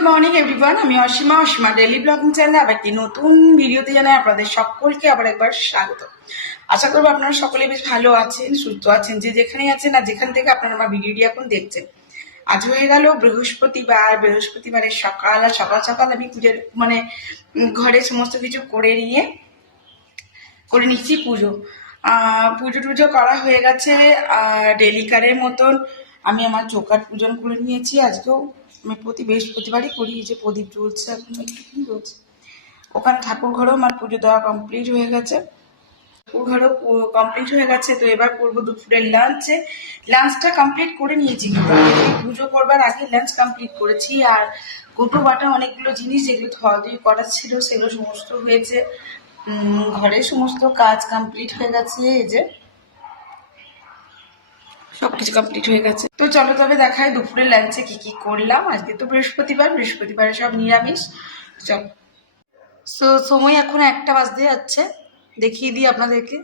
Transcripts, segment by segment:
Good morning everyone, আমি Asima daily blogging চ্যানেলে আবার একটি নতুন ভিডিওতে জানাই আপনাদের সকলকে আবার একবার স্বাগত। আশা করবো আপনারা সকলে বেশ ভালো আছেন, সুস্থ আছেন, যে যেখানে আছেন আর যেখান থেকে আপনারা আমার ভিডিওটি এখন দেখছেন। আজ হয়ে গেল বৃহস্পতিবারের সকাল, আর সকাল সকাল আমি পুজোর ঘরে সমস্ত কিছু করে নিচ্ছি পুজো। পুজো টুজো করা হয়ে গেছে। ডেলিকারের মতন আমি আমার চৌকাঠ পূজন করে নিয়েছি। আজকেও আমি প্রতি বৃহস্পতিবারই করি। যে প্রদীপ জ্বলছে, এখন একটু জ্বলছে। ওখানে ঠাকুর ঘরেও আমার পুজো দেওয়া কমপ্লিট হয়ে গেছে। ঠাকুর ঘরেও কমপ্লিট হয়ে গেছে। তো এবার করবো দুপুরের লাঞ্চটা কমপ্লিট করে নিয়েছি। পুজো করবার আগে লাঞ্চ কমপ্লিট করেছি। আর গোটো বাটা অনেকগুলো জিনিস যেগুলো ধোয়াধুয়ি করার ছিল সেগুলো সমস্ত হয়েছে। ঘরে সমস্ত কাজ কমপ্লিট হয়ে গেছে। এই যে সবকিছু কমপ্লিট হয়ে গেছে। তো চলো তবে দেখায় দুপুরের লাঞ্চে কি কি করলাম। আজকে তো বৃহস্পতিবারে সব নিরামিষ। চলো। সময় এখন 1টা বাজতে যাচ্ছে, দেখিয়ে দিই আপনাদেরকে।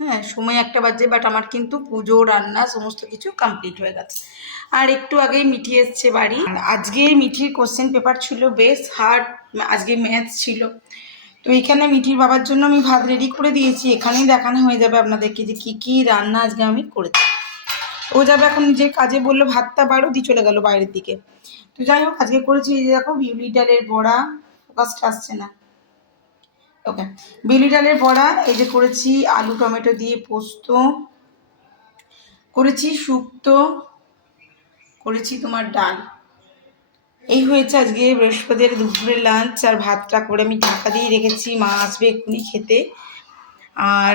হ্যাঁ, সময় 1টা বাজে, বাট আমার কিন্তু পুজো রান্না সমস্ত কিছু কমপ্লিট হয়ে গেছে। আর একটু আগেই মিঠি এসছে বাড়ি। আজকে মিঠির কোশ্চেন পেপার ছিল বেশ হার্ড, আজকে ম্যাথস ছিল। তো এখানে মিঠির বাবার জন্য আমি ভাত রেডি করে দিয়েছি। এখানেই দেখানো হয়ে যাবে আপনাদেরকে যে কি কি রান্না আজকে আমি করেছি। ও যাবে এখন যে কাজে, বললো ভাতটা বাড়ো, দিয়ে চলে গেল বাইরের দিকে। তো যাই হোক, আজকে করেছি এই যে দেখো বিউলি ডালের বড়া। ফোকাসটা আসছে না। ওকে, বিউলি ডালের বড়া। এই যে করেছি আলু টমেটো দিয়ে পোস্ত, করেছি শুক্তো, করেছি তোমার ডাল। এই হয়েছে আজকে বৃহস্পতিবার দুপুরের লাঞ্চ। আর ভাতটা করে আমি ঢাকা দিয়ে রেখেছি, মা আসবে এক্ষুনি খেতে। আর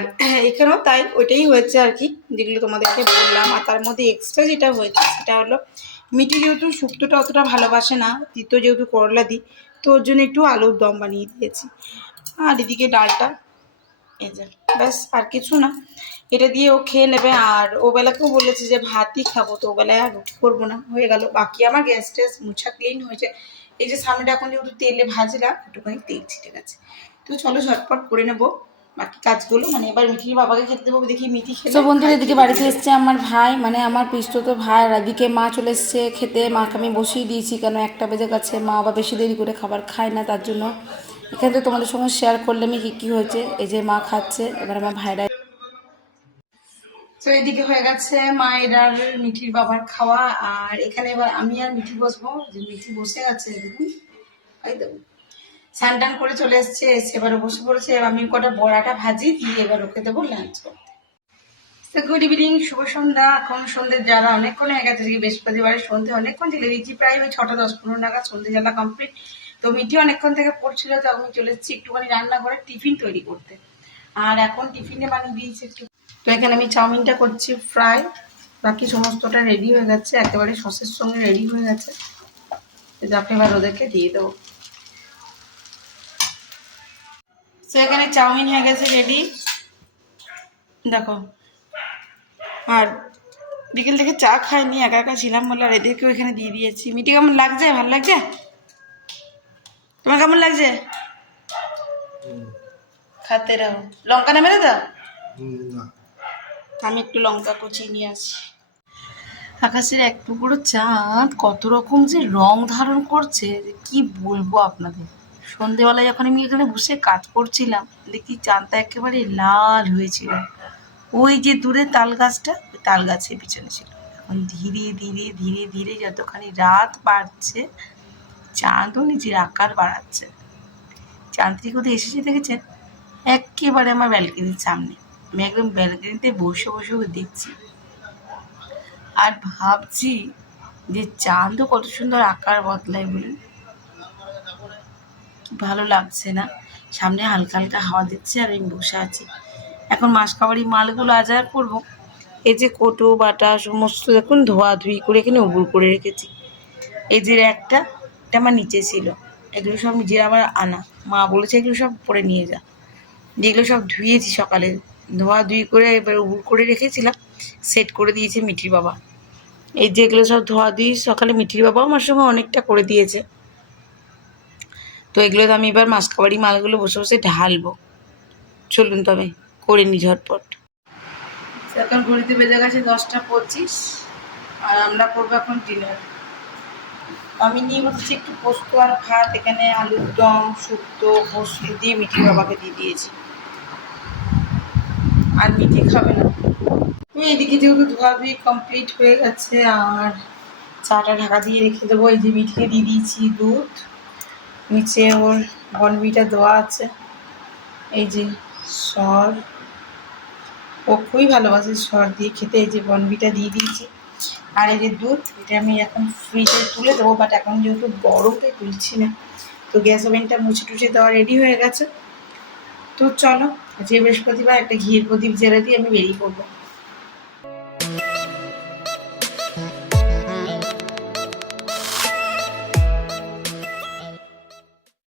এখানেও তাই, ওইটাই হয়েছে আর কি, যেগুলো তোমাদেরকে বললাম। আর তার মধ্যে এক্সট্রা যেটা হয়েছে সেটা হলো মিঠি যেহেতু শুক্তোটা অতটা ভালোবাসে না, তিতো যেহেতু করলা দিই, তো ওর জন্য একটু আলুর দম বানিয়ে দিয়েছি। আর এদিকে ডালটা, এই যে ব্যাস, আর কিছু না। এটা দিয়ে ও খেয়ে নেবে। আর ও বেলাকেও বলেছে যে ভাতই খাবো, তো ও বেলায় আর রুটি করবো না, হয়ে গেল। বাকি আমার গ্যাস ট্যাস মুছা ক্লিন হয়েছে। এই যে সামনেটা এখন যেহেতু তেলে ভাজলাম, একটুখানি তেল ছিটে গেছে। তো চলো ঝটপট করে নেবো বাকি কাজগুলো। এবার মিঠির বাবাকে খেতে দেবো, দেখি মিঠি খেতে। তো বন্ধুরা, এদিকে বাড়িতে এসছে আমার ভাই, আমার পিস্তত ভাই। আর এদিকে মা চলে এসছে খেতে। মাকে আমি বসিয়ে দিয়েছি, কেন 1টা বেজে গেছে। মা আবার বেশি দেরি করে খাবার খায় না, তার জন্য এখানে তো তোমাদের সঙ্গে শেয়ার করলাম কি কি হয়েছে। এই যে মা খাচ্ছে, এবার আমার ভাইরা। তো এদিকে হয়ে গেছে মায়ের আর মিঠির বাবার খাওয়া। আর এখানে এবার আমি আর মিঠি বসবো। যে মিঠি বসে আছে দেখুন, এই দেখুন স্নান টান করে চলে এসছে, এবারে বসে পড়েছে। আমি কটা বড়াটা ভাজি দিয়ে এবার ওকে দেবো লাঞ্চ করতে। তো গুড ইভিনিং, শুভ সন্ধ্যা। এখন সন্ধ্যে জ্বালা অনেকক্ষণ হয়ে গেছে। বৃহস্পতিবারের সন্ধ্যে অনেকক্ষণ চলে গেছি, প্রায় ওই 6টা 10-15 নাগাদ সন্ধ্যে জ্বালা কমপ্লিট। তো মিঠি অনেকক্ষণ থেকে পড়ছিল, তো আমি চলে এসেছি একটুখানি রান্না করে টিফিন তৈরি করতে। আর এখন টিফিনে বানিয়ে দিয়েছি একটু। তো এখানে আমি চাউমিনটা করছি ফ্রাই, বাকি সমস্তটা রেডি হয়ে গেছে, একেবারে সসের সঙ্গে রেডি হয়ে গেছে। যাকে এবার ওদেরকে দিয়ে দেবো। তো এখানে চাউমিন হয়ে গেছে রেডি, দেখো। আর বিকেল থেকে চা খাইনি, একা একা ছিলাম বলে, আর এদেরকেও এখানে দিয়ে দিয়েছি। মিটি কেমন লাগছে? ভালো লাগছে? তোমার কেমন লাগছে? খাতে রাখো, লঙ্কা নেবে না তো? আমি একটু লঙ্কা কুচিয়ে নিয়ে আসি। আকাশের এক টুকরো চাঁদ কত রকম যে রং ধারণ করছে, কি বলবো আপনাদের। সন্ধেবেলায় যখন আমি এখানে বসে কাজ করছিলাম, দেখি চাঁদটা একেবারে লাল হয়েছিল। ওই যে দূরে তাল গাছটা, ওই তাল গাছের পিছনে ছিল। এখন ধীরে ধীরে ধীরে ধীরে যতখানি রাত বাড়ছে, চাঁদও নিজের আকার বাড়াচ্ছে। চাঁদটি কোথায় এসেছে দেখেছেন? একেবারে আমার ব্যালকনির সামনে। আমি একদম ব্যালকনিতে বসে বসে দেখছি আর ভাবছি যে চাঁদও কত সুন্দর আকার বদলায় বলুন। কি ভালো লাগছে না? সামনে হালকা হালকা হাওয়া দিচ্ছে আর আমি বসে আছি। এখন মাসকাবারি মালগুলো আজার করব। এই যে কোটো বাটা সমস্ত দেখুন ধোয়াধুয়ি করে এখানে উবুর করে রেখেছি। এই যে একটা, এটা আমার নিচে ছিল, এগুলো সব নিজের আবার আনা। মা বলেছে এগুলো সব পরে নিয়ে যা। যেগুলো সব ধুয়েছি সকালে, ধোয়াধুয়ি করে এবার উবুর করে রেখেছিলাম, সেট করে দিয়েছে মিঠির বাবা। এই যেগুলো সব ধোয়াধুয়ি সকালে মিঠির বাবাও আমার সঙ্গে অনেকটা করে দিয়েছে। তো এগুলো আমি এবার মাসকাবারি মালগুলো বসে বসে ঢালবো। চলুন তবে করে নি ঝটপট। এখন ঘড়িতে বেজে গেছে 10টা 25, আর আমরা করবো এখন ডিনার। আমি নিয়ে বসেছি একটু পোস্ত আর ভাত। এখানে আলুর দম, শুক্তো, পোস্ত দিয়ে মিঠি বাবাকে দিয়ে দিয়েছি। আর মিঠি খাবে না। তো এদিকে যেহেতু ধোয়াধুয়ি কমপ্লিট হয়ে গেছে, আর চাটা ঢাকা দিয়ে রেখে দেবো। এই যে মিঠিকে দিয়ে দিয়েছি দুধ, নিচে ওর বনবিটা দেওয়া আছে। এই যে সর, ও খুবই ভালোবাসে সর দিয়ে খেতে। এই যে বনবিটা দিয়ে দিয়েছি, আর এই যে দুধ, এটা আমি এখন ফ্রিজে তুলে দেবো, বাট এখন যেহেতু গরমে তুলছি না। তো গ্যাস ওভেনটা মুছে টুছে দেওয়া রেডি হয়ে গেছে। তো চলো, আজকে বৃহস্পতিবার, একটা ঘিয়ের প্রদীপ জ্বেলে দিয়ে আমি বেরিয়ে পড়বো।